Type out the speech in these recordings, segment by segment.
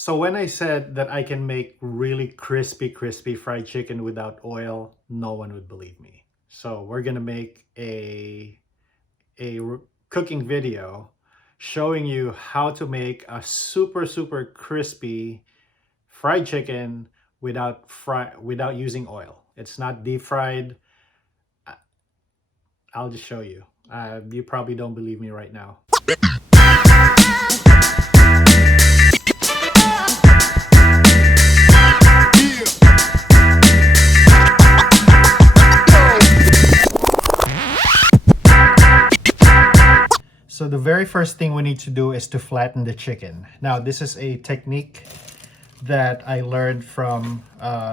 So when I said that I can make really crispy fried chicken without oil, no one would believe me. So we're gonna make a cooking video showing you how to make a super crispy fried chicken without using oil. It's not deep fried. I'll just show you. You probably don't believe me right now. So the very first thing we need to do is to flatten the chicken. Now this is a technique that I learned from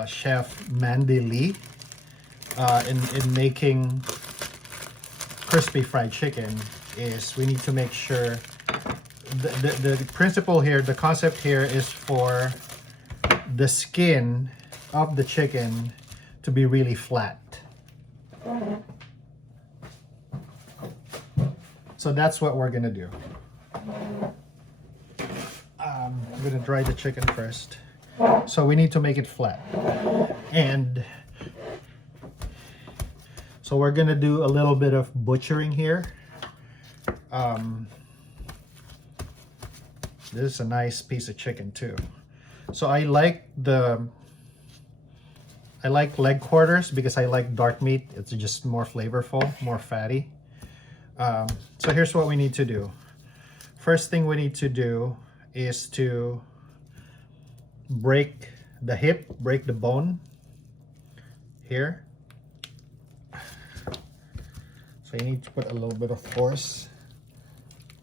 Chef Mandy Lee in making crispy fried chicken. Is we need to make sure the principle here, the concept here is for the skin of the chicken to be really flat. So that's what we're gonna do. I'm gonna dry the chicken first. So we need to make it flat. And so we're gonna do a little bit of butchering here. This is a nice piece of chicken too. So I like leg quarters because I like dark meat. It's just more flavorful, more fatty. So here's what we need to do. First thing we need to do is to break the hip, break the bone here. So you need to put a little bit of force.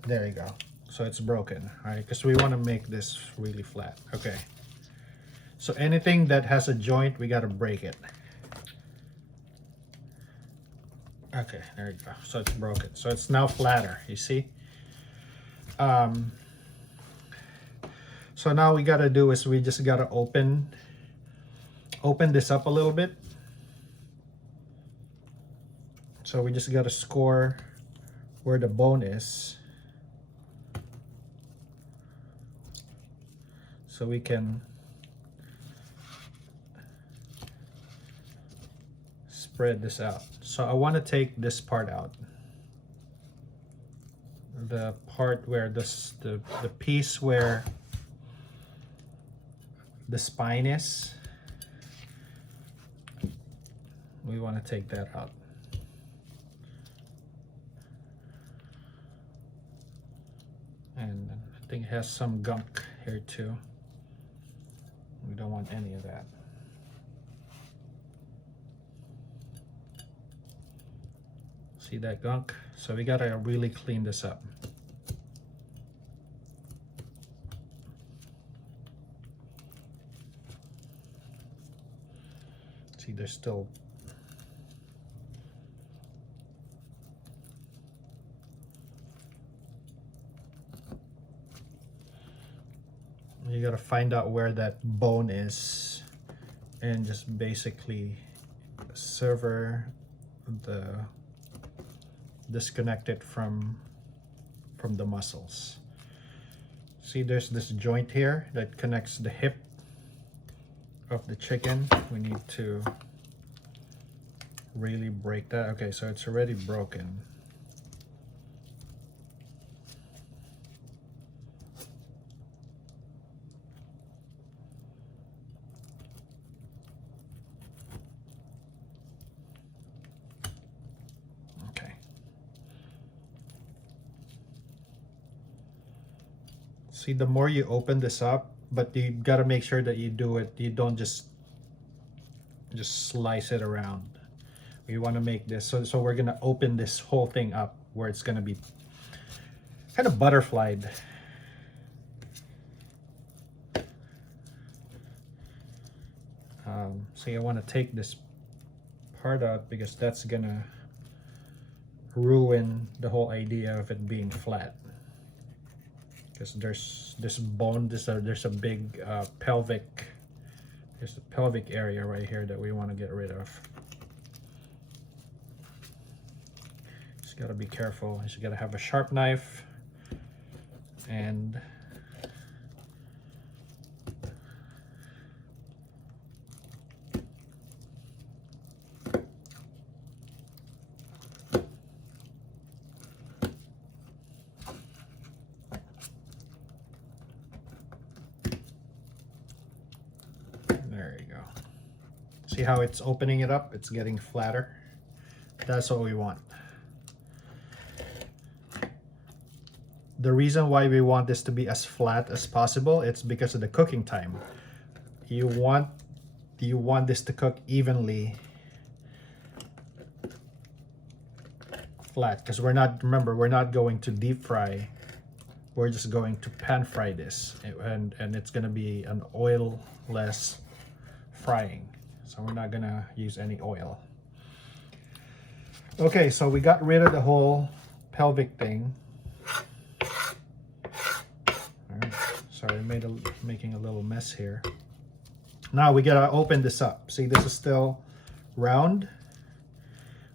There you go. So it's broken, all right? Because we want to make this really flat. Okay. So anything that has a joint, we got to break it. Okay, there you go. So it's broken. So it's now flatter, you see? So now we got to do is we just got to open this up a little bit. So we just got to score where the bone is. So we can spread this out. So I want to take this part out. The part where the piece where the spine is. We want to take that out. And I think it has some gunk here too. We don't want any of that. See that gunk? So we gotta really clean this up. See, there's still you gotta find out where that bone is and just basically sever the disconnect it from the muscles. See, there's this joint here that connects the hip of the chicken. We need to really break that. Okay, so it's already broken. See, the more you open this up, but you gotta make sure that you do it, you don't just slice it around. We want to make this, so we're gonna open this whole thing up where it's gonna be kind of butterflied. So you want to take this part out because that's gonna ruin the whole idea of it being flat. Because there's this bone, there's a big pelvic area right here that we want to get rid of. Just got to be careful. You just got to have a sharp knife and See how it's opening it up? It's getting flatter. That's what we want. The reason why we want this to be as flat as possible, it's because of the cooking time. You want this to cook evenly flat, because we're not, remember, we're not going to deep fry. We're just going to pan fry this, and it's going to be an oil-less frying. So we're not going to use any oil. Okay, so we got rid of the whole pelvic thing. All right, sorry, making a little mess here. Now we gotta open this up. See, this is still round.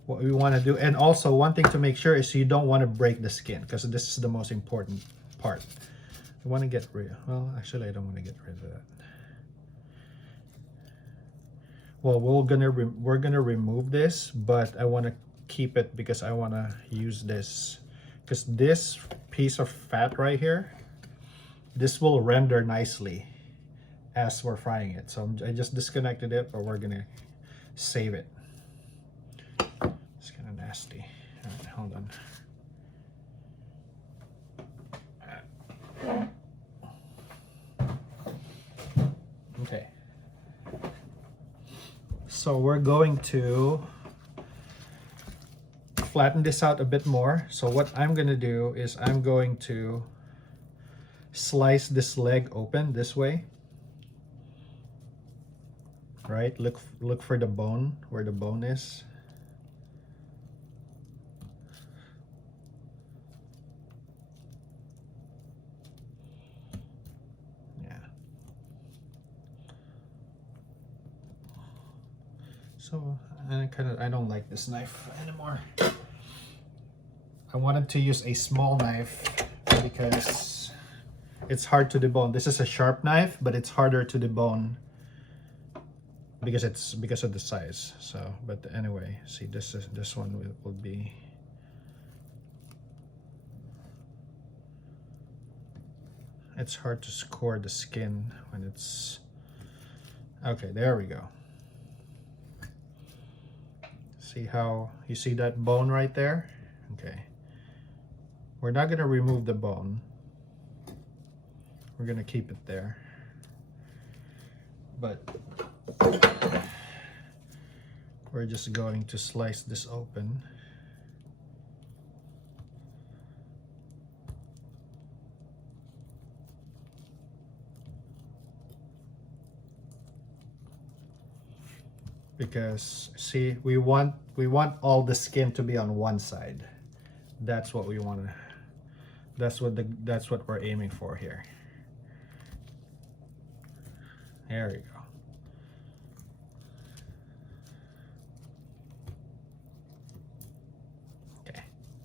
What we want to do, and also one thing to make sure is you don't want to break the skin, because this is the most important part. You want to get rid, well, actually I don't want to get rid of that. Well, we're gonna remove this, but I want to keep it because I want to use this, because this piece of fat right here, this will render nicely as we're frying it. So I just disconnected it, but we're gonna save it. It's kind of nasty. All right, hold on. Okay. So we're going to flatten this out a bit more. So what I'm gonna do is I'm going to slice this leg open this way. Right, look for the bone, where the bone is. Yeah. So I don't like this knife anymore. I wanted to use a small knife because it's hard to debone. This is a sharp knife, but it's harder to debone because of the size. So, but anyway, see, this one will be, it's hard to score the skin when it's, okay, there we go. See how you see that bone right there? Okay, we're not going to remove the bone, we're going to keep it there, but we're just going to slice this open. Because see, we want all the skin to be on one side. That's what we want to, that's what we're aiming for here. There we go.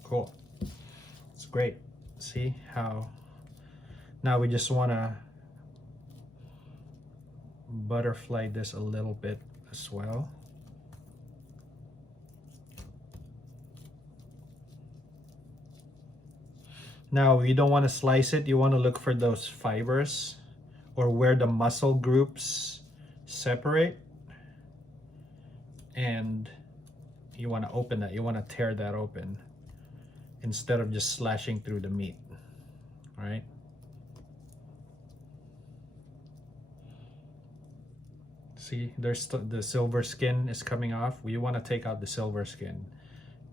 Cool. It's great. See how now we just want to butterfly this a little bit as well. Now you don't want to slice it, you want to look for those fibers or where the muscle groups separate, and you want to open that, you want to tear that open instead of just slashing through the meat, right? See, there's the silver skin is coming off. We want to take out the silver skin,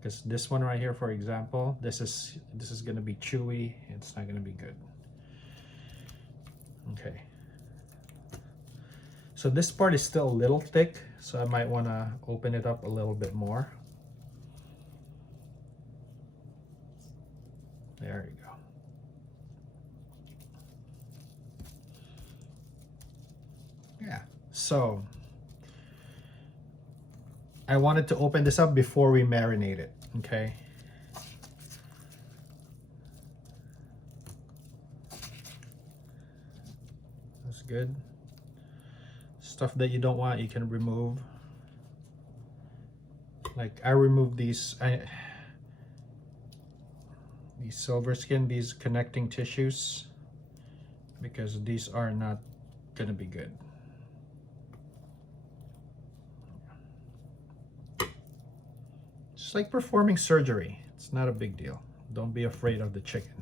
because this one right here, for example, this is going to be chewy. It's not going to be good. Okay. So this part is still a little thick, so I might want to open it up a little bit more. There you go. Yeah, so I wanted to open this up before we marinate it, okay? That's good. Stuff that you don't want, you can remove. Like I removed these silver skin, these connecting tissues, because these are not gonna be good. It's like performing surgery. It's not a big deal. Don't be afraid of the chicken.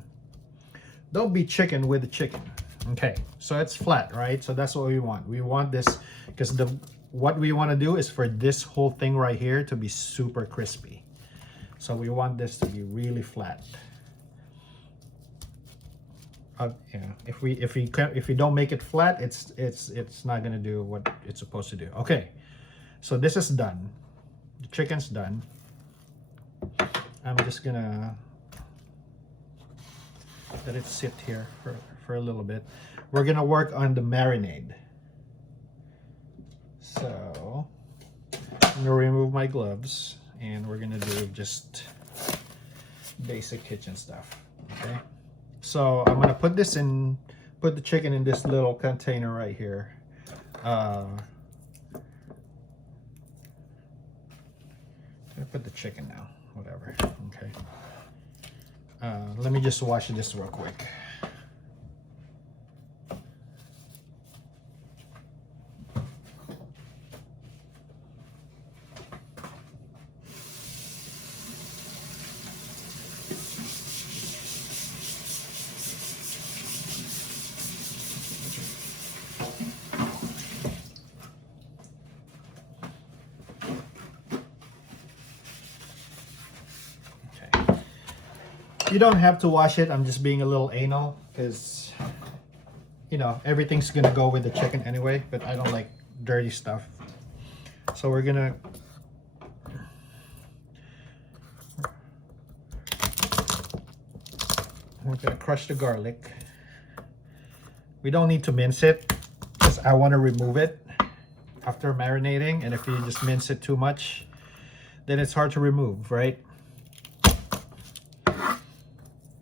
Don't be chicken with the chicken. Okay, so it's flat, right? So that's what we want. We want this because what we want to do is for this whole thing right here to be super crispy. So we want this to be really flat. Yeah, if we don't make it flat, it's not gonna do what it's supposed to do. Okay, so this is done. The chicken's done. I'm just gonna let it sit here for a little bit. We're gonna work on the marinade. So I'm gonna remove my gloves and we're gonna do just basic kitchen stuff. Okay, so I'm gonna put the chicken in this little container right here. I'm gonna put the chicken now, whatever. Okay, let me just wash this real quick. You don't have to wash it. I'm just being a little anal because, you know, everything's gonna go with the chicken anyway, but I don't like dirty stuff. So we're gonna crush the garlic. We don't need to mince it because I want to remove it after marinating, and if you just mince it too much, then it's hard to remove, right?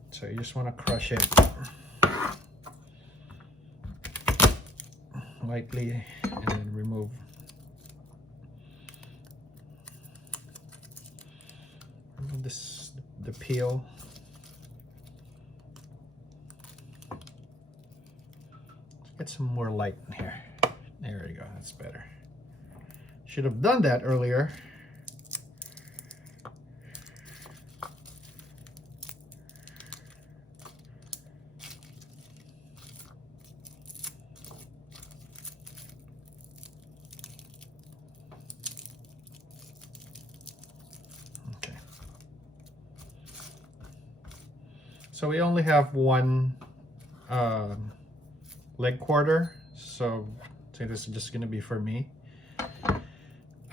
So you just want to crush it lightly and then remove. The peel. Get some more light in here. There we go, that's better. Should have done that earlier. So we only have one leg quarter, so this is just gonna be for me.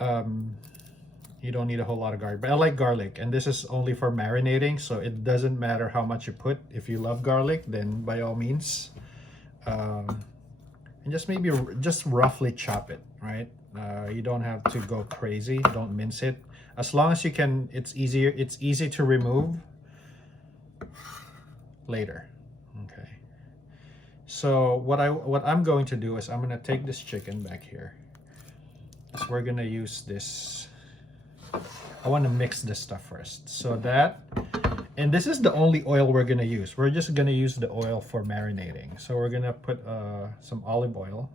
You don't need a whole lot of garlic, but I like garlic, and this is only for marinating, so it doesn't matter how much you put. If you love garlic, then by all means, and just maybe just roughly chop it, right? You don't have to go crazy. Don't mince it. As long as you can, it's easier. It's easy to remove later. Okay, so what I'm going to do is I'm going to take this chicken back here. So we're going to use this. I want to mix this stuff first, so that, and this is the only oil we're going to use. We're just going to use the oil for marinating. So we're going to put some olive oil,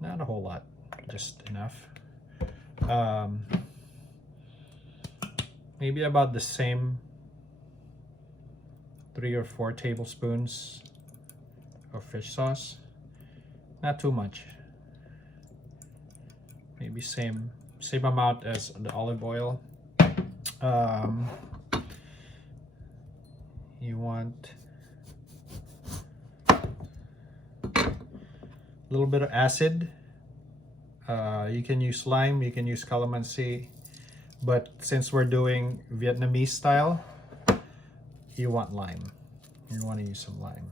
not a whole lot, just enough. Maybe about the same 3 or 4 tablespoons of fish sauce. Not too much. Maybe same amount as the olive oil. You want a little bit of acid. You can use lime, you can use calamansi, but since we're doing Vietnamese style, you want lime. You want to use some lime.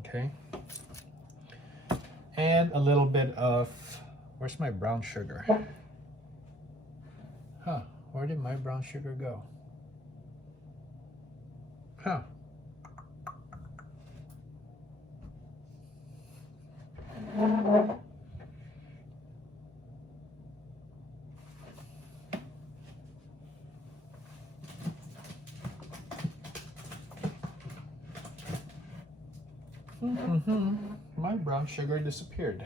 Okay. And a little bit of, where's my brown sugar? Huh, where did my brown sugar go? Huh. My brown sugar disappeared.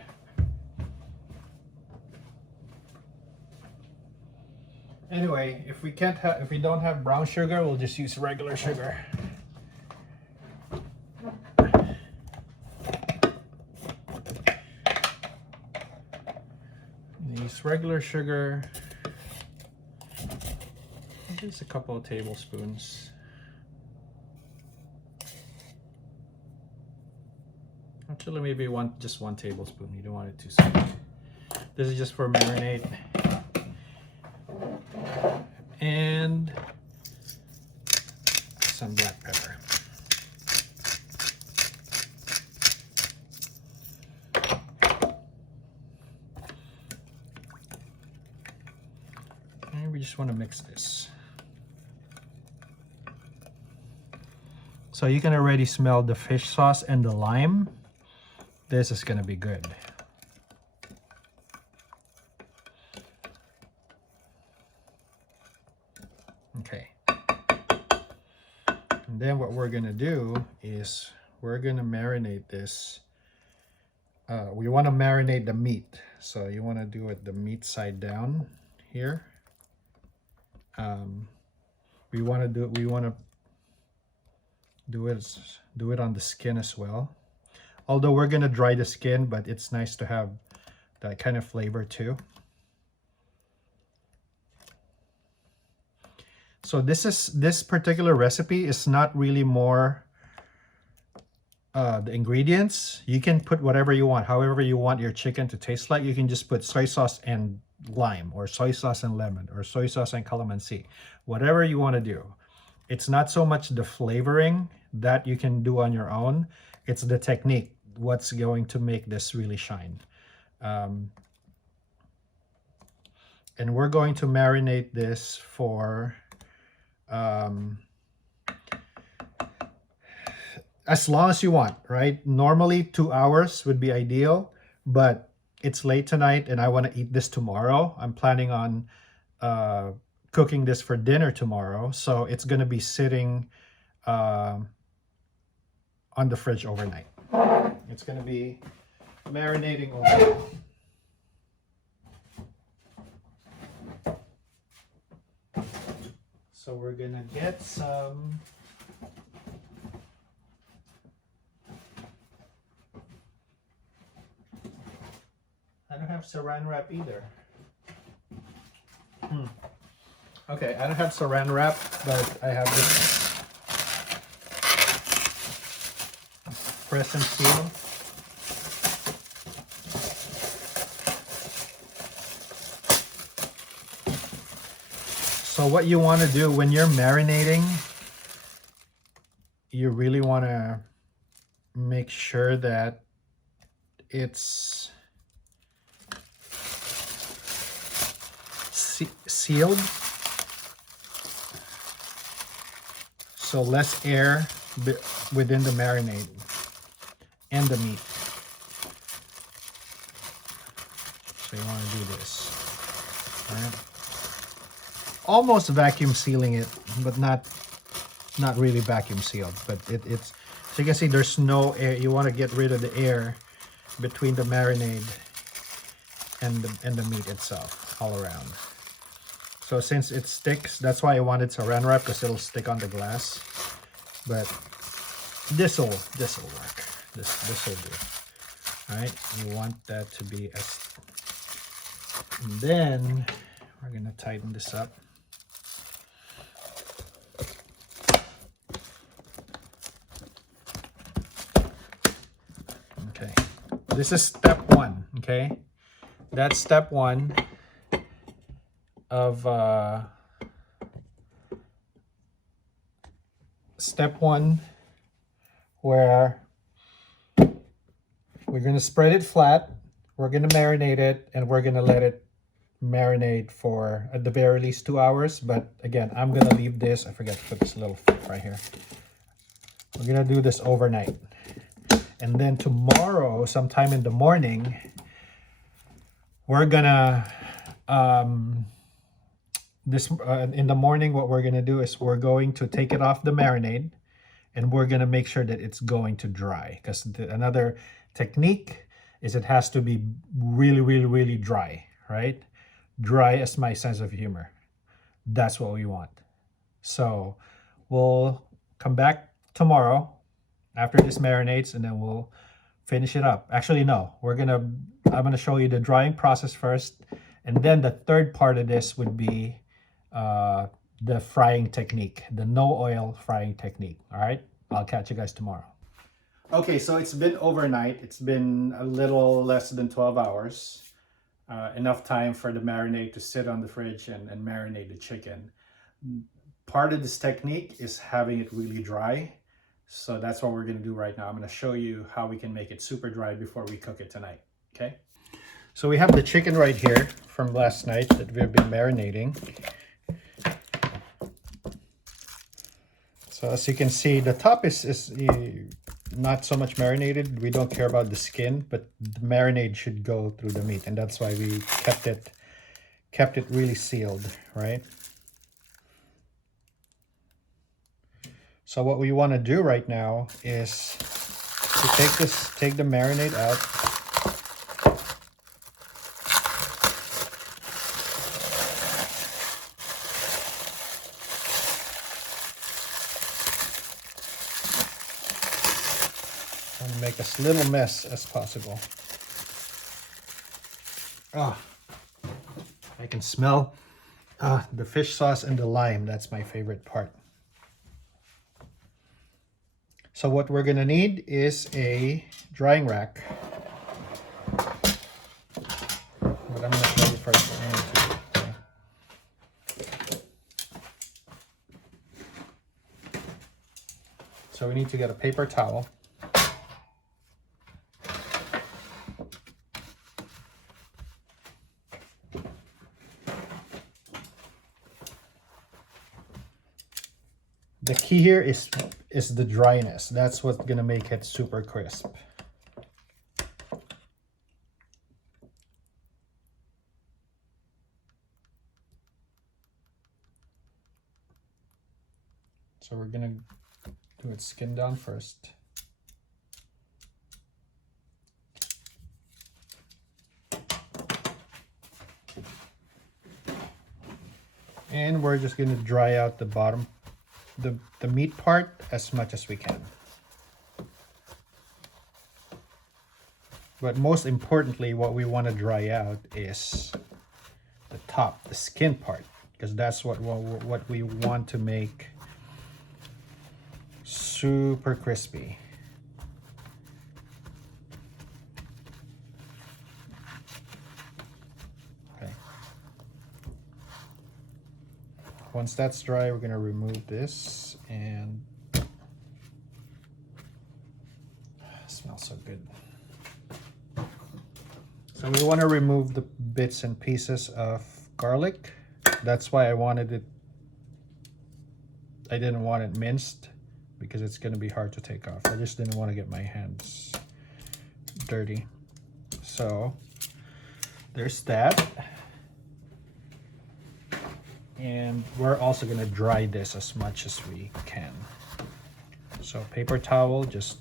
Anyway, if we don't have brown sugar, we'll just use regular sugar. Use regular sugar. Just a couple of tablespoons. Actually, maybe just one tablespoon. You don't want it too sweet. This is just for marinade. And some black pepper. And we just want to mix this. So you can already smell the fish sauce and the lime. This is going to be good. Okay. And then what we're going to do is we're going to marinate this. We want to marinate the meat. So you want to do it the meat side down here. We want to do it on the skin as well. Although we're gonna dry the skin, but it's nice to have that kind of flavor too. So this particular recipe is not really more the ingredients. You can put whatever you want, however you want your chicken to taste like. You can just put soy sauce and lime, or soy sauce and lemon, or soy sauce and calamansi, whatever you want to do. It's not so much the flavoring that you can do on your own. It's the technique, what's going to make this really shine. And we're going to marinate this for as long as you want, right? Normally 2 hours would be ideal, but it's late tonight and I want to eat this tomorrow. I'm planning on cooking this for dinner tomorrow, so it's going to be sitting on the fridge overnight. It's going to be marinating overnight. So we're going to get some I don't have saran wrap either. Okay, I don't have saran wrap, but I have this press and seal. So what you want to do when you're marinating, you really want to make sure that it's sealed, so less air within the marinade and the meat. So you want to do this. All right. Almost vacuum sealing it, but not really vacuum sealed. But it's so you can see there's no air. You want to get rid of the air between the marinade and the meat itself all around. So since it sticks, that's why I wanted saran wrap, because it'll stick on the glass. But this'll work. This will do. All right, you want that to be as. And then we're gonna tighten this up. Okay, this is step one. Okay, that's step one of step one, where we're going to spread it flat, we're going to marinate it, and we're going to let it marinate for at the very least 2 hours. But again, I'm going to leave this, I forgot to put this little flip right here. We're going to do this overnight, and then tomorrow sometime in the morning we're gonna in the morning, what we're gonna do is we're going to take it off the marinade, and we're gonna make sure that it's going to dry, because another technique is it has to be really, really, really dry, right? Dry as my sense of humor. That's what we want. So we'll come back tomorrow after this marinates, and then we'll finish it up. Actually, no, I'm gonna show you the drying process first, and then the third part of this would be the frying technique, the no oil frying technique. All right, I'll catch you guys tomorrow. Okay, so it's been overnight. It's been a little less than 12 hours. Enough time for the marinade to sit on the fridge and marinate the chicken. Part of this technique is having it really dry. So that's what we're going to do right now. I'm going to show you how we can make it super dry before we cook it tonight. Okay. So we have the chicken right here from last night that we've been marinating. So as you can see, the top is not so much marinated. We don't care about the skin, but the marinade should go through the meat, and that's why we kept it really sealed, right? So what we want to do right now is to take the marinade out. And make as little mess as possible. Ah, I can smell the fish sauce and the lime. That's my favorite part. So what we're gonna need is a drying rack. But I'm gonna show you first what we need to do. So we need to get a paper towel. The key here is the dryness. That's what's gonna make it super crisp. So we're gonna do it skin down first. And we're just gonna dry out the bottom, the meat part as much as we can. But most importantly, what we want to dry out is the top, the skin part, because that's what we want to make super crispy. Okay. Once that's dry, we're going to remove this, and it smells so good. So we want to remove the bits and pieces of garlic. That's why I didn't want it minced, because it's going to be hard to take off. I just didn't want to get my hands dirty. So there's that. And we're also going to dry this as much as we can. So paper towel, just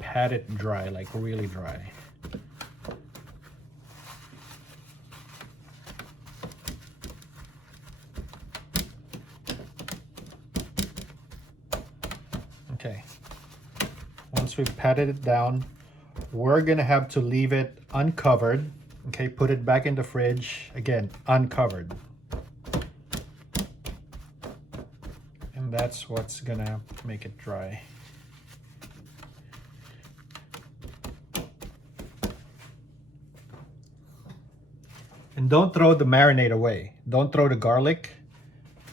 pat it dry, like really dry. Okay, once we've patted it down, we're gonna have to leave it uncovered. Okay, put it back in the fridge, again, uncovered. And that's what's gonna make it dry. And don't throw the marinade away. Don't throw the garlic.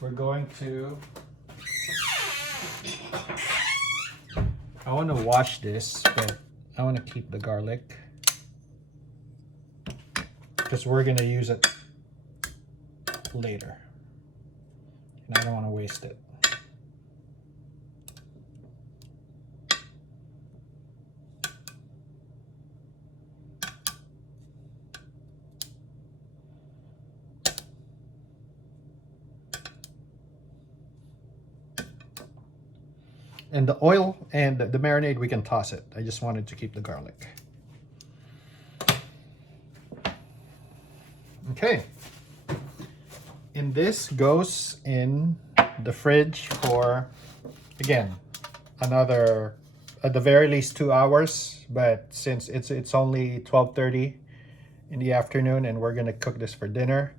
We're going to... I want to wash this, but I want to keep the garlic because we're going to use it later. And I don't want to waste it. And the oil and the marinade, we can toss it. I just wanted to keep the garlic. Okay. And this goes in the fridge for, again, another, at the very least, 2 hours. But since it's only 12:30 in the afternoon and we're gonna cook this for dinner,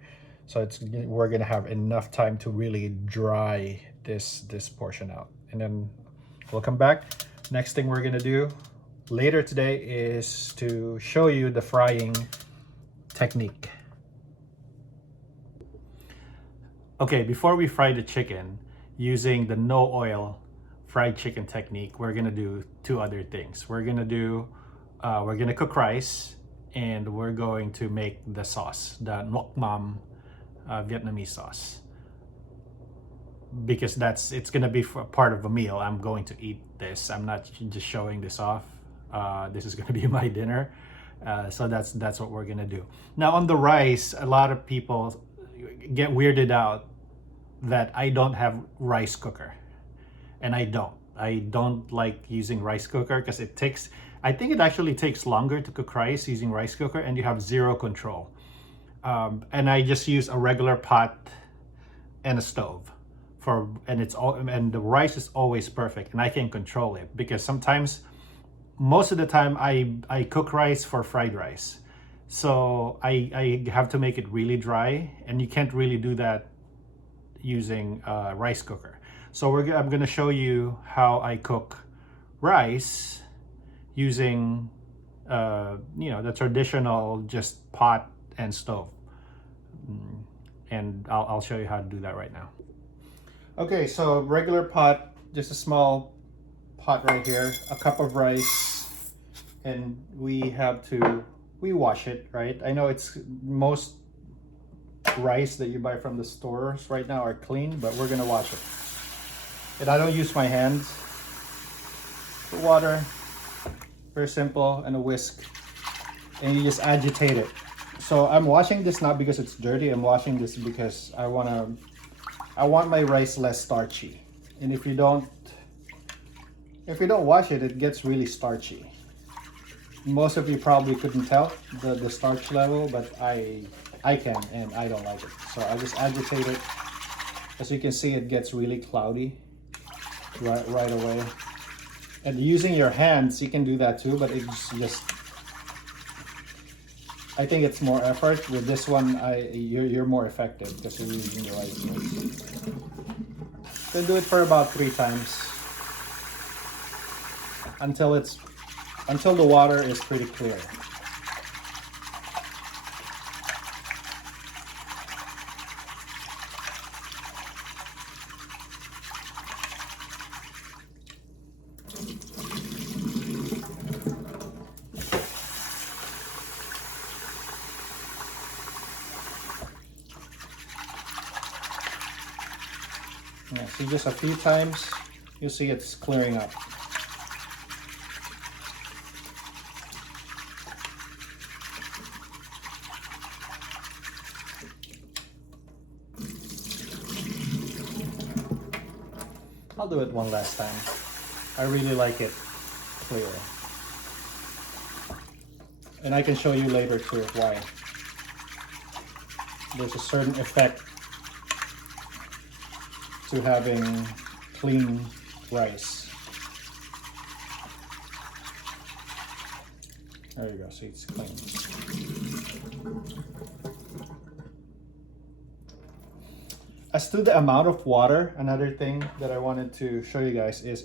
so we're gonna have enough time to really dry this portion out. And then we'll come back. Next thing we're gonna do later today is to show you the frying technique. Okay, before we fry the chicken using the no oil fried chicken technique, we're gonna do 2 other things. We're gonna cook rice, and we're going to make the sauce, the Nuoc Vietnamese sauce, because it's gonna be part of a meal. I'm going to eat this. I'm not just showing this off. This is gonna be my dinner. So that's what we're gonna do. Now on the rice, a lot of people get weirded out that I don't have rice cooker, and I don't like using rice cooker because I think it actually takes longer to cook rice using rice cooker, and you have zero control. And I just use a regular pot and a stove and the rice is always perfect, and I can control it because sometimes, most of the time, I cook rice for fried rice. So I have to make it really dry, and you can't really do that using a rice cooker. So I'm gonna show you how I cook rice using the traditional just pot and stove. And I'll show you how to do that right now. Okay, so regular pot, just a small pot right here, a cup of rice, and we wash it, right? I know most rice that you buy from the stores right now are clean, but we're gonna wash it. And I don't use my hands. Put water, very simple, and a whisk, and you just agitate it. So I'm washing this not because it's dirty. I'm washing this because I want my rice less starchy. And if you don't wash it, it gets really starchy. Most of you probably couldn't tell the starch level, but I can, and I don't like it. So I just agitate it. As you can see, it gets really cloudy right away. And using your hands, you can do that too, but it's just, I think it's more effort. With this one, you're more effective because you're using your right hands. Then do it for about 3 times until the water is pretty clear. Yeah, so just a few times, you'll see it's clearing up. I'll do it one last time. I really like it clear. And I can show you later too why. There's a certain effect to having clean rice. There you go, see, it's clean. As to the amount of water, another thing that I wanted to show you guys is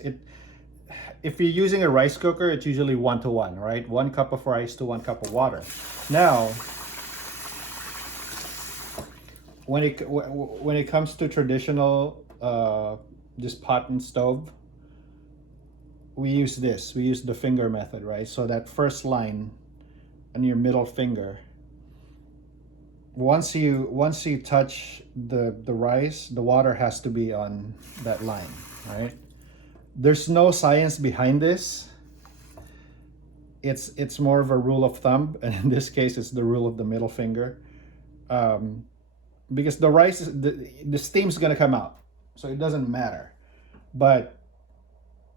if you're using a rice cooker, it's usually 1-to-1, right? 1 cup of rice to 1 cup of water. Now, when it comes to traditional just pot and stove, we use the finger method, right? So that first line on your middle finger, once you touch the rice, the water has to be on that line, right? There's no science behind this. It's more of a rule of thumb, and in this case it's the rule of the middle finger, because the rice the steam's gonna come out, so it doesn't matter. But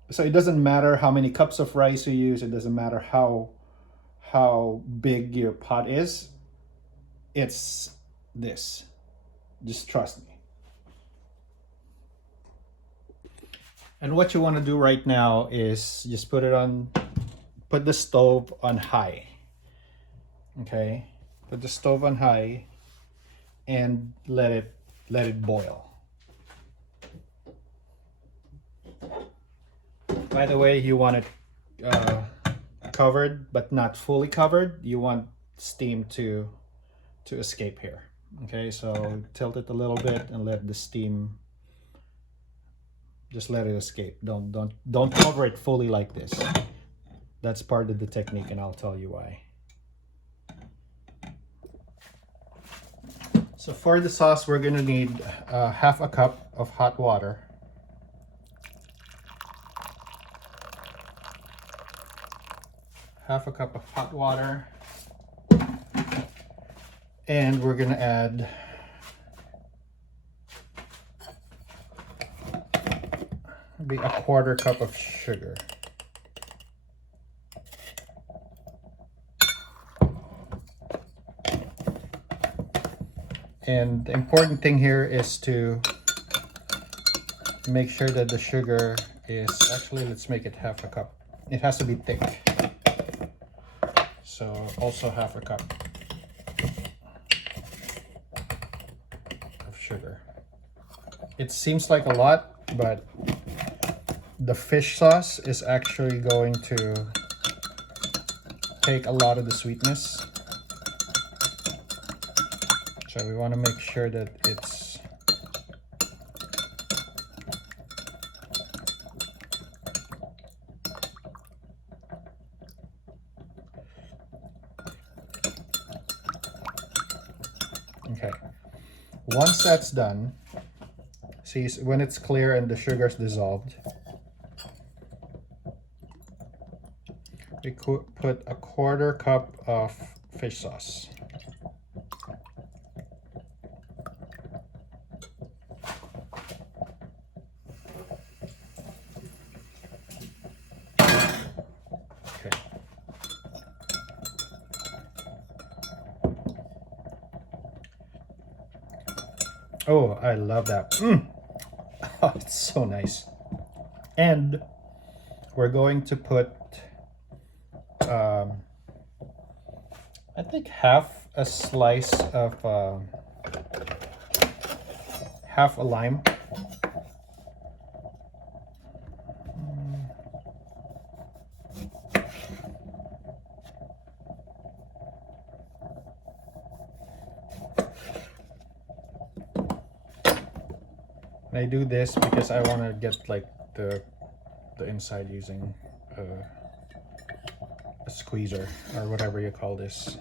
So it doesn't matter how many cups of rice you use. It doesn't matter how big your pot is. It's this. Just trust me. And what you want to do right now is just put the stove on high. Okay? Put the stove on high and let it boil. By the way, you want it covered but not fully covered. You want steam to escape here. Okay, so tilt it a little bit and let the steam, just let it escape. Don't cover it fully like this. That's part of the technique, and I'll tell you why. So for the sauce, we're gonna need half a cup of hot water. Half a cup of hot water. And we're gonna add maybe a quarter cup of sugar. And the important thing here is to make sure that the sugar is, actually let's make it half a cup. It has to be thick. So also half a cup of sugar. It seems like a lot, but the fish sauce is actually going to take a lot of the sweetness. So we want to make sure that it's okay. Once that's done, see when it's clear and the sugar's dissolved, we could put a quarter cup of fish sauce. Okay. Oh, I love that. Oh, it's so nice. And we're going to put I think half a slice of half a lime. And I do this because I want to get like the inside using a squeezer or whatever you call this.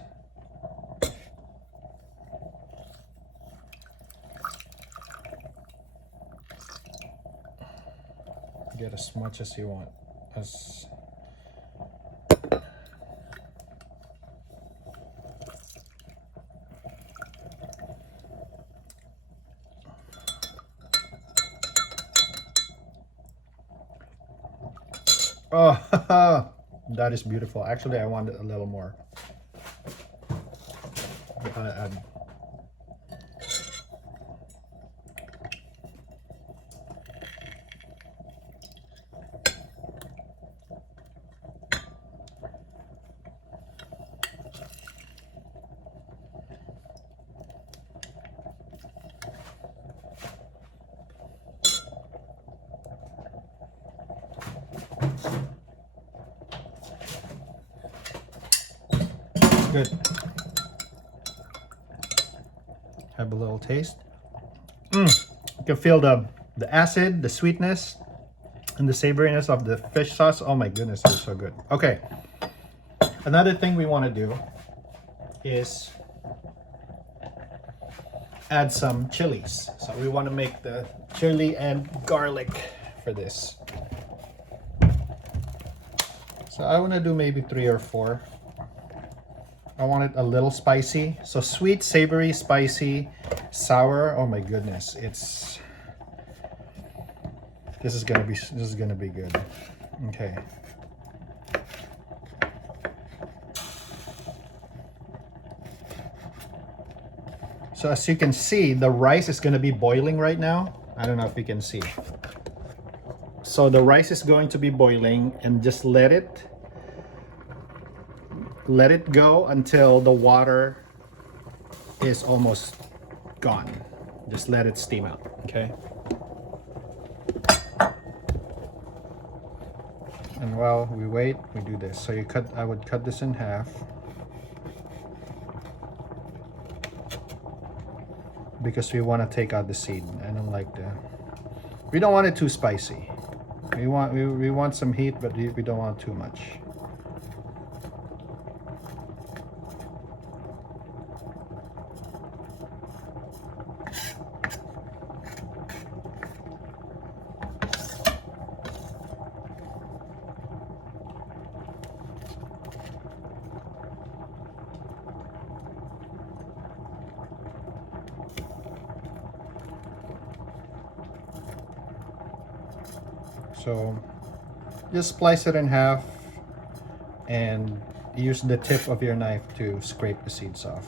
Get as much as you want. Oh, that is beautiful. Actually, I wanted a little more. Good. Have a little taste. You can feel the acid, the sweetness, and the savoriness of the fish sauce. Oh my goodness, it's so good. Okay. Another thing we want to do is add some chilies. So we want to make the chili and garlic for this. So I want to do maybe 3 or 4. I want it a little spicy. So sweet, savory, spicy, sour. Oh my goodness. This is gonna be good. Okay. So as you can see, the rice is going to be boiling right now. I don't know if you can see. So the rice is going to be boiling, and just let it go until the water is almost gone. Just let it steam out, okay? And while we wait, we do this. So I would cut this in half. Because we want to take out the seed. I don't like we don't want it too spicy. We want some heat, but we don't want too much. So just splice it in half and use the tip of your knife to scrape the seeds off.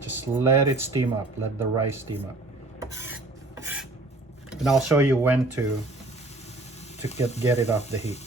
Just let it steam up, let the rice steam up. And I'll show you when to get it off the heat.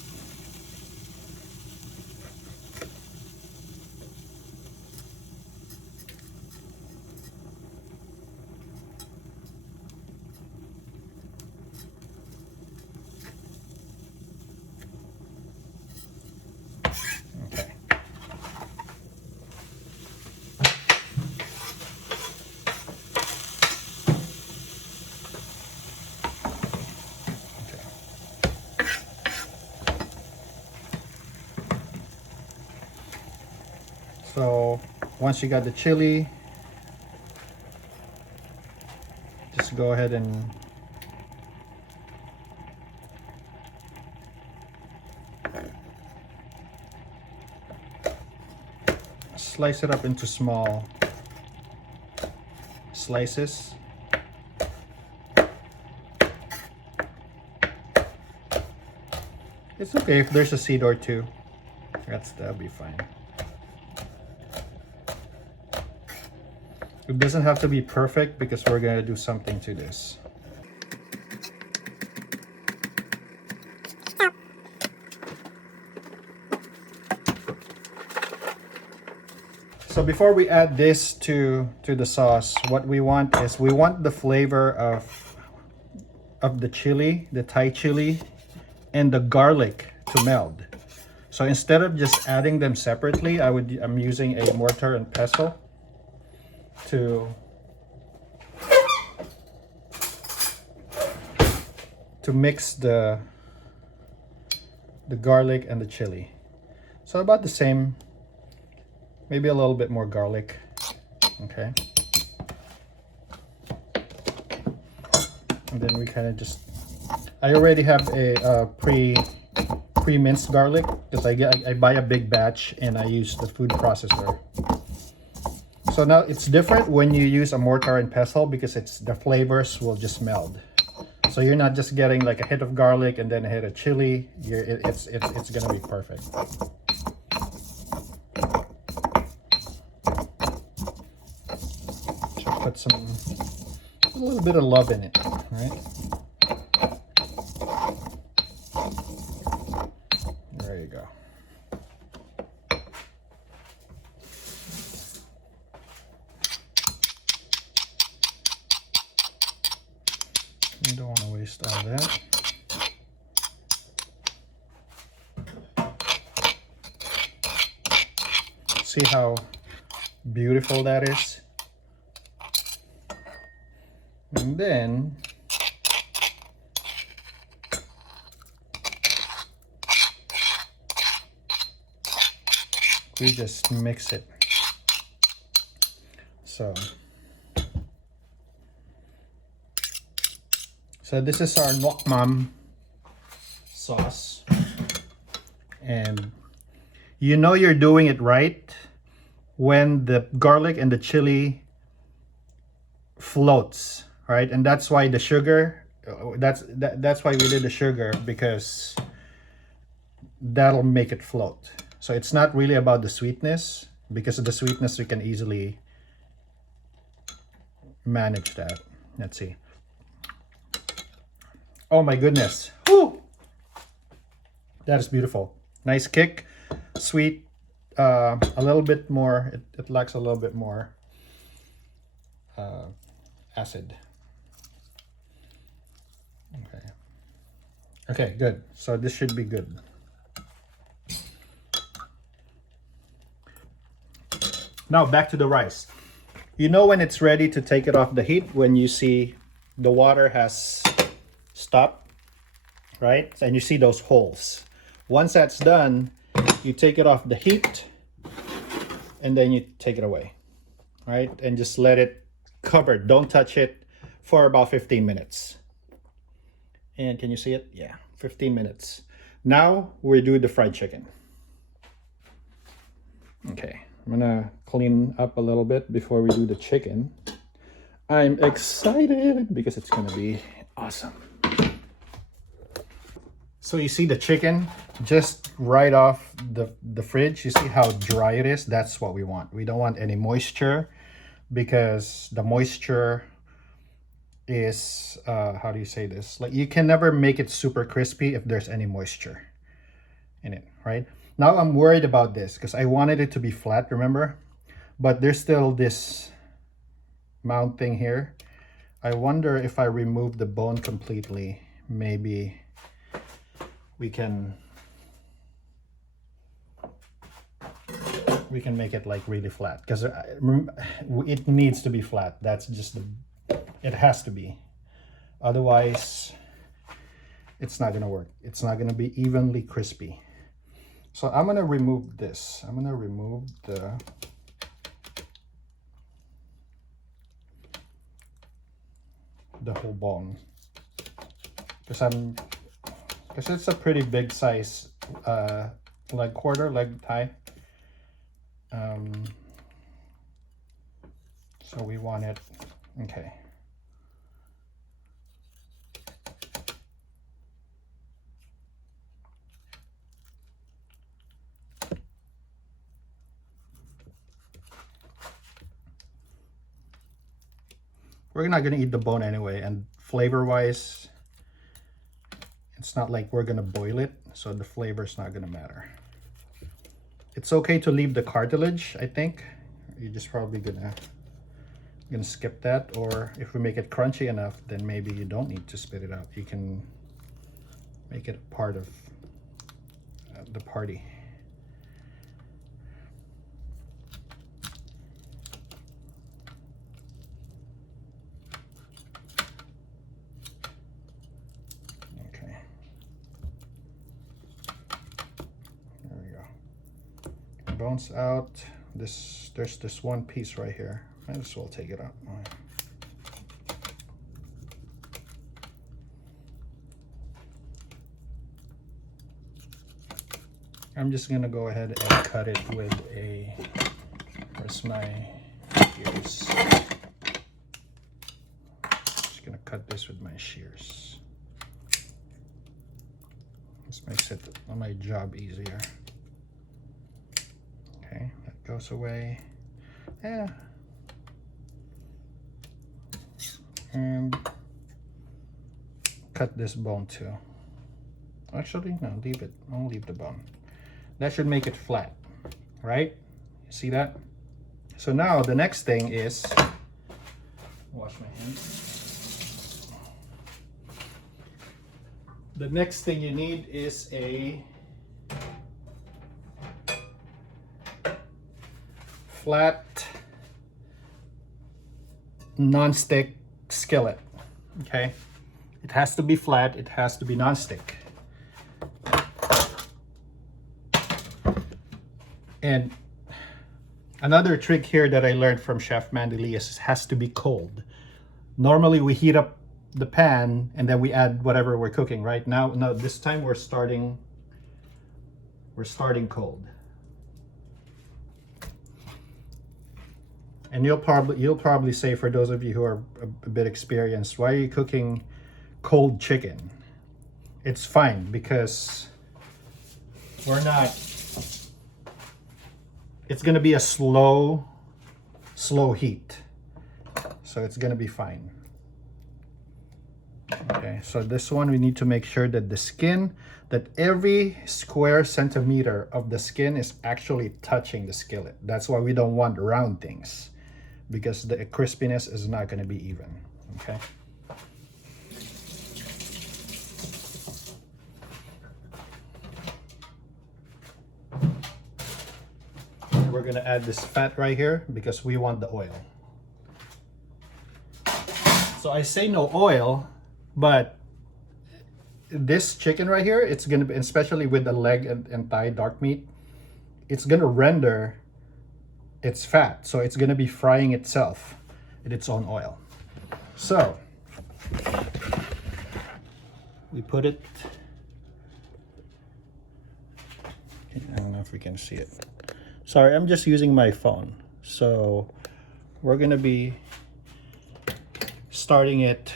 So once you got the chili, just go ahead and slice it up into small slices. It's okay if there's a seed or two. That'll be fine. It doesn't have to be perfect because we're going to do something to this. So before we add this to the sauce, what we want is we want the flavor of the chili, the Thai chili, and the garlic to meld. So instead of just adding them separately, I'm using a mortar and pestle to mix the garlic and the chili. So about the same, maybe a little bit more garlic. Okay. And then we kind of I already have a pre-minced garlic because I buy a big batch and I use the food processor. So now it's different when you use a mortar and pestle because the flavors will just meld. So you're not just getting like a hit of garlic and then a hit of chili. It's gonna be perfect. Just put a little bit of love in it, right? There you go. You don't want to waste all that. See how beautiful that is? And then we just mix it. So this is our Nuoc sauce, and you know you're doing it right when the garlic and the chili floats, right? And that's why the sugar, that's why we did the sugar, because that'll make it float. So it's not really about the sweetness, because of the sweetness we can easily manage that. Let's see. Oh my goodness. Woo! That is beautiful. Nice kick, sweet, a little bit more, it lacks a little bit more acid. Okay. Okay, good. So this should be good. Now back to the rice. You know when it's ready to take it off the heat, when you see the water has stopped, right? And you see those holes. Once that's done, you take it off the heat and then you take it away, right? And just let it cover. Don't touch it for about 15 minutes. And can you see it? Yeah, 15 minutes. Now we do the fried chicken. Okay, I'm gonna clean up a little bit before we do the chicken. I'm excited because it's gonna be awesome. So you see the chicken just right off the fridge. You see how dry it is? That's what we want. We don't want any moisture, because the moisture is, how do you say this? Like, you can never make it super crispy if there's any moisture in it, right? Now I'm worried about this because I wanted it to be flat, remember? But there's still this mound thing here. I wonder if I remove the bone completely, maybe we can make it like really flat, because it needs to be flat. That's just it has to be, otherwise it's not gonna work. It's not gonna be evenly crispy. So I'm gonna remove this. I'm gonna remove the whole bone, because it's a pretty big size leg quarter, leg thigh. So we want it, okay. We're not gonna eat the bone anyway, and flavor-wise, it's not like we're gonna boil it, so the flavor's not gonna matter. It's okay to leave the cartilage, I think. You're just probably gonna skip that, or if we make it crunchy enough, then maybe you don't need to spit it out. You can make it part of the party. Okay. There we go. Bones out. There's this one piece right here. Might as well take it out. I'm just gonna go ahead and cut it with a, where's my shears? Just gonna cut this with my shears. This makes it my job easier. Okay, that goes away. Yeah. And cut this bone too. Actually, no, leave it. I'll leave the bone. That should make it flat, right? You see that? So now the next thing is, wash my hands. The next thing you need is a flat non-stick skillet. Okay, it has to be flat, it has to be non-stick. And another trick here that I learned from Chef Mandy Lee is it has to be cold. Normally we heat up the pan and then we add whatever we're cooking, right? Now this time we're starting cold. And you'll probably say, for those of you who are a bit experienced, why are you cooking cold chicken? It's fine because we're not. It's gonna be a slow heat, so it's gonna be fine. Okay, so this one we need to make sure that the skin, that every square centimeter of the skin is actually touching the skillet. That's why we don't want round things, because the crispiness is not going to be even. Okay. We're going to add this fat right here because we want the oil. So I say no oil, but this chicken right here, it's going to be, especially with the leg and thigh dark meat, it's going to render its fat. So it's going to be frying itself in its own oil. So we put it, I don't know if we can see it. Sorry, I'm just using my phone. So we're going to be starting it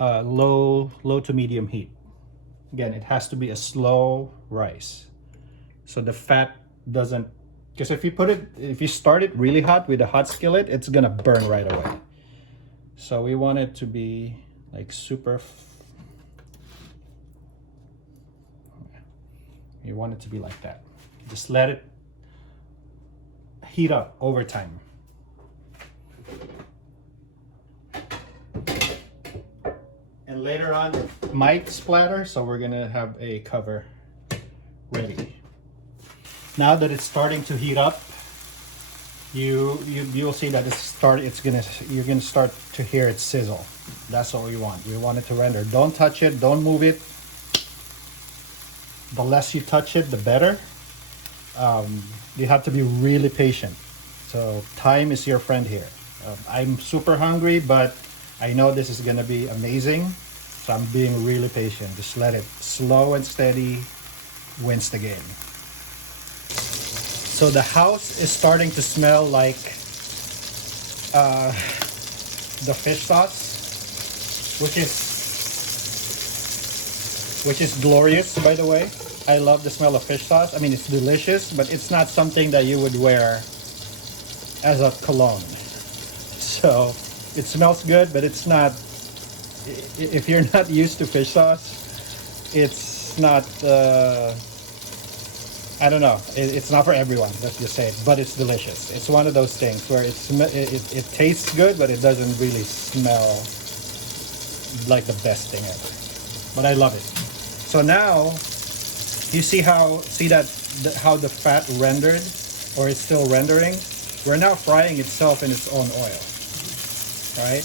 low to medium heat. Again, it has to be a slow rise, so the fat doesn't, because if you start it really hot with a hot skillet, it's gonna burn right away. So we want it to be like super, you want it to be like that. Just let it heat up over time. And later on it might splatter, so we're gonna have a cover ready. Now that it's starting to heat up, you'll see that you're gonna start to hear it sizzle. That's what we want. We want it to render. Don't touch it, don't move it. The less you touch it, the better. You have to be really patient. So time is your friend here. I'm super hungry, but I know this is gonna be amazing, so I'm being really patient. Just let it slow and steady wins the game. So the house is starting to smell like the fish sauce, which is glorious, by the way. I love the smell of fish sauce. I mean, it's delicious, but it's not something that you would wear as a cologne. So it smells good, but it's not, if you're not used to fish sauce, it's not, I don't know, it's not for everyone, let's just say it, but it's delicious. It's one of those things where it tastes good, but it doesn't really smell like the best thing ever. But I love it. So now, you see how the fat rendered, or it's still rendering? We're now frying itself in its own oil, right?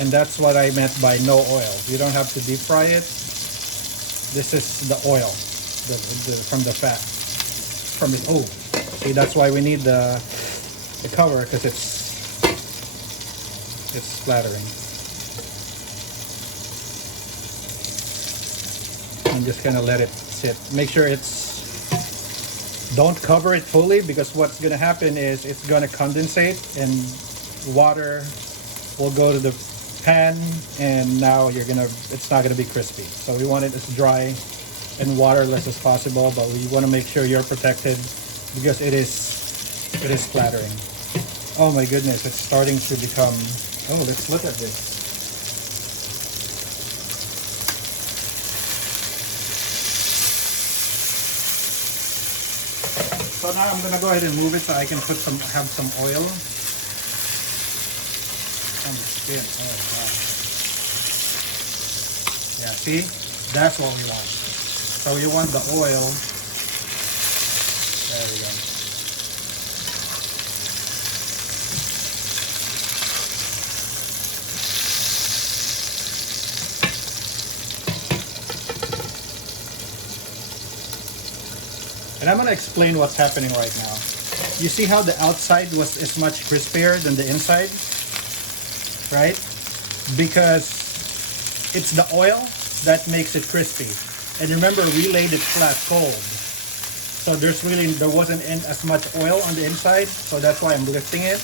And that's what I meant by no oil. You don't have to deep fry it. This is the oil from the fat. See, that's why we need the cover, because it's splattering. I'm just gonna let it sit. Make sure don't cover it fully, because what's gonna happen is it's gonna condensate and water will go to the pan, and now it's not gonna be crispy. So we want it as dry and waterless as possible, but we want to make sure you're protected because it is splattering. Oh my goodness, it's starting to become, oh, let's look at this. So now I'm gonna go ahead and move it so I can have some oil on the skin. Oh wow. Yeah, see? That's what we want. So you want the oil. There we go. And I'm gonna explain what's happening right now. You see how the outside is much crispier than the inside? Right? Because it's the oil that makes it crispy. And remember, we laid it flat cold. So there wasn't as much oil on the inside, so that's why I'm lifting it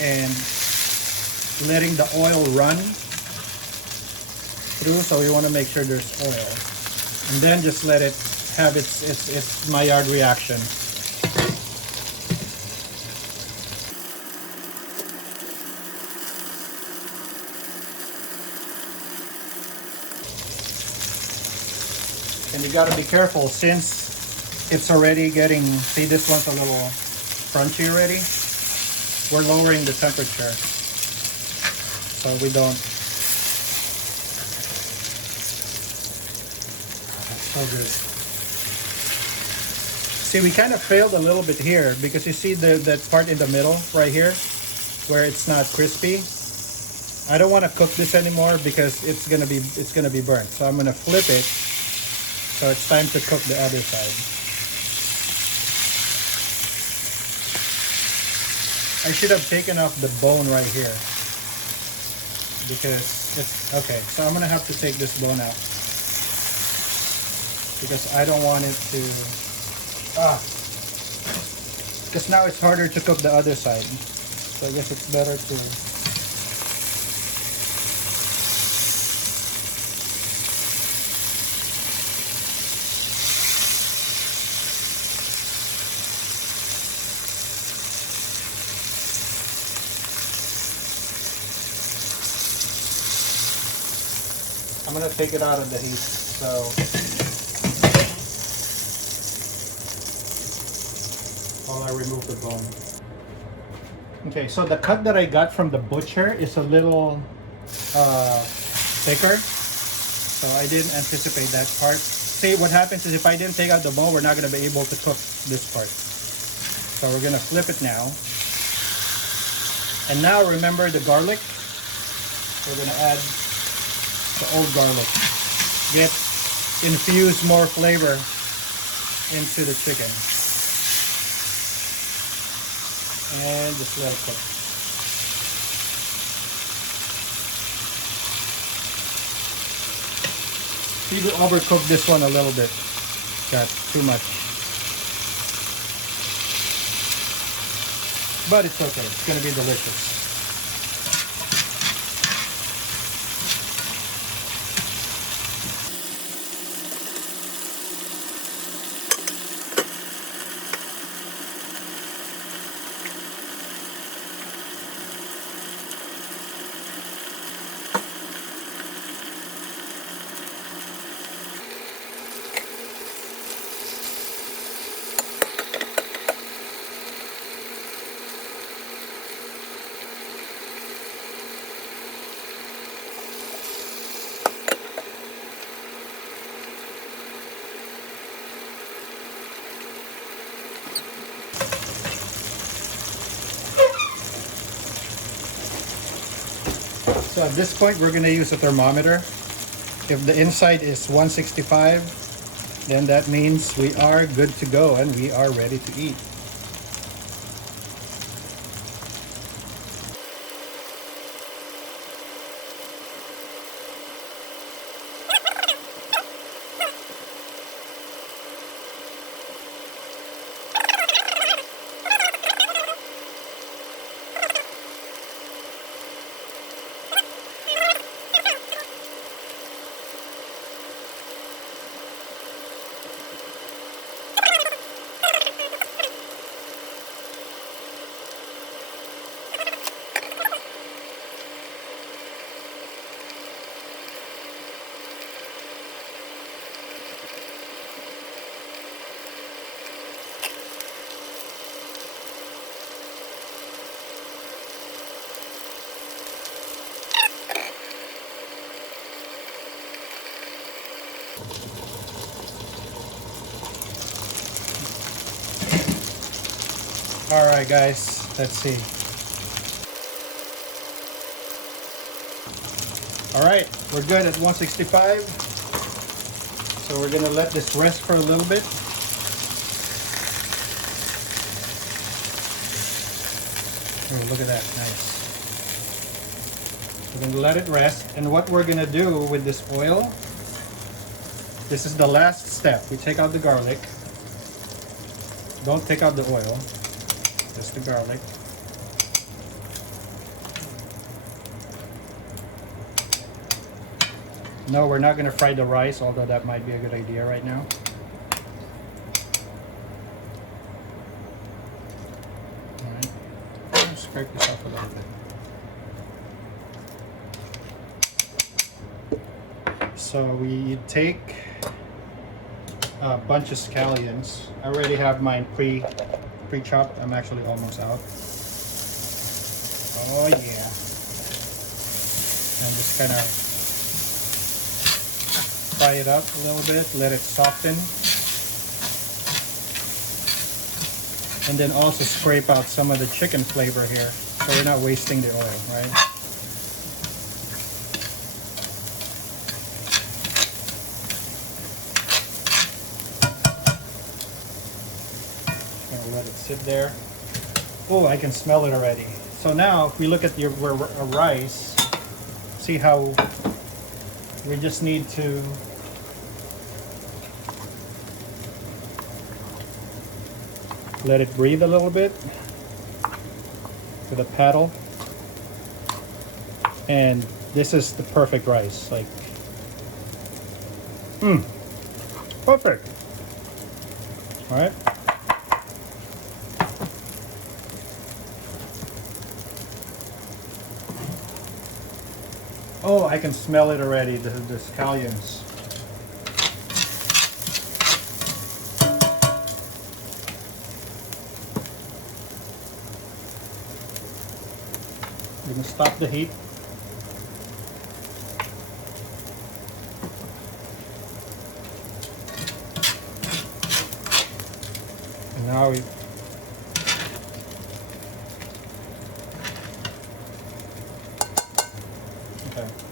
and letting the oil run through. So we want to make sure there's oil, and then just let it have its Maillard reaction. And you got to be careful since it's already getting, see, this one's a little crunchy already. We're lowering the temperature so we don't. That's so good. See, we kind of failed a little bit here because you see that part in the middle right here where it's not crispy. I don't want to cook this anymore because it's gonna be burnt. So I'm gonna flip it. So it's time to cook the other side. I should have taken off the bone right here because it's okay. So I'm gonna have to take this bone out because I don't want it to. Because now it's harder to cook the other side. So I guess it's better to. I'm gonna take it out of the heat, so while I remove the bone. Okay, so the cut that I got from the butcher is a little thicker, so I didn't anticipate that part. See, what happens is if I didn't take out the bone, we're not gonna be able to cook this part. So we're gonna flip it now. And now remember the garlic? We're gonna add the old garlic. Infuse more flavor into the chicken. And just let it cook. You can overcook this one a little bit. Got too much. But it's okay. It's gonna be delicious. So at this point, we're going to use a thermometer. If the inside is 165, then that means we are good to go and we are ready to eat. All right, guys, let's see. All right, we're good at 165. So we're gonna let this rest for a little bit. Oh, look at that, nice. We're gonna let it rest. And what we're gonna do with this oil, this is the last step. We take out the garlic. Don't take out the oil, just the garlic. No, we're not going to fry the rice, although that might be a good idea right now. Alright, scrape this off a little bit. So we take a bunch of scallions. I already have mine pre-chopped. I'm actually almost out. Oh yeah. And just kind of fry it up a little bit, let it soften. And then also scrape out some of the chicken flavor here, so we're not wasting the oil, right? Just gonna let it sit there. Oh, I can smell it already. So now, if we look at your rice, see how we just need to let it breathe a little bit with a paddle. And this is the perfect rice. Like, perfect. All right. Oh, I can smell it already, the scallions. I'm gonna stop the heat. And now we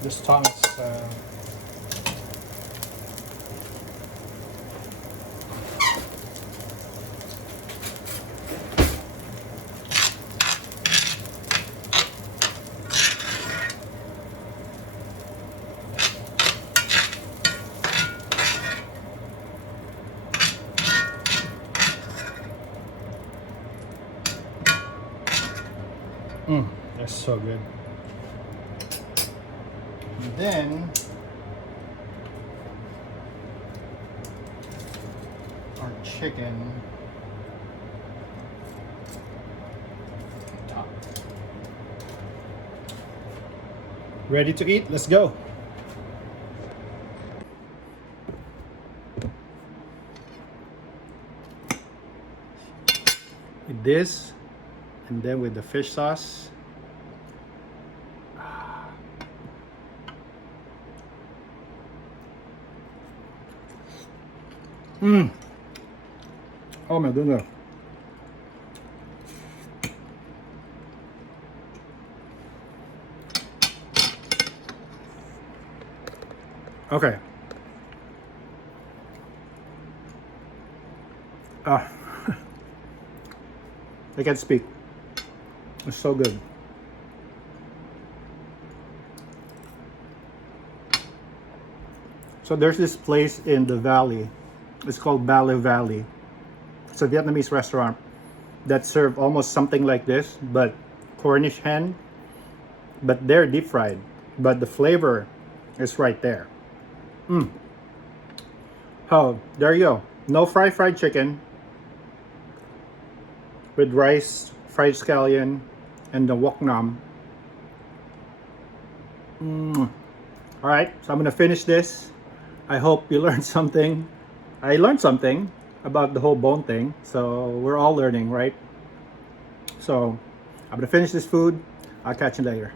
this time it's that's so good. And then our chicken on top. Ready to eat? Let's go. With this, and then with the fish sauce. Oh my goodness. Okay. I can't speak. It's so good. So there's this place in the valley. It's called Valley. It's a Vietnamese restaurant that serve almost something like this, but Cornish hen, but they're deep fried, but the flavor is right there. Oh, there you go. No fried chicken with rice, fried scallion, and the wok nam. All right, so I'm gonna finish this. I hope you learned something. I learned something about the whole bone thing, so we're all learning, right? So I'm gonna finish this food. I'll catch you later.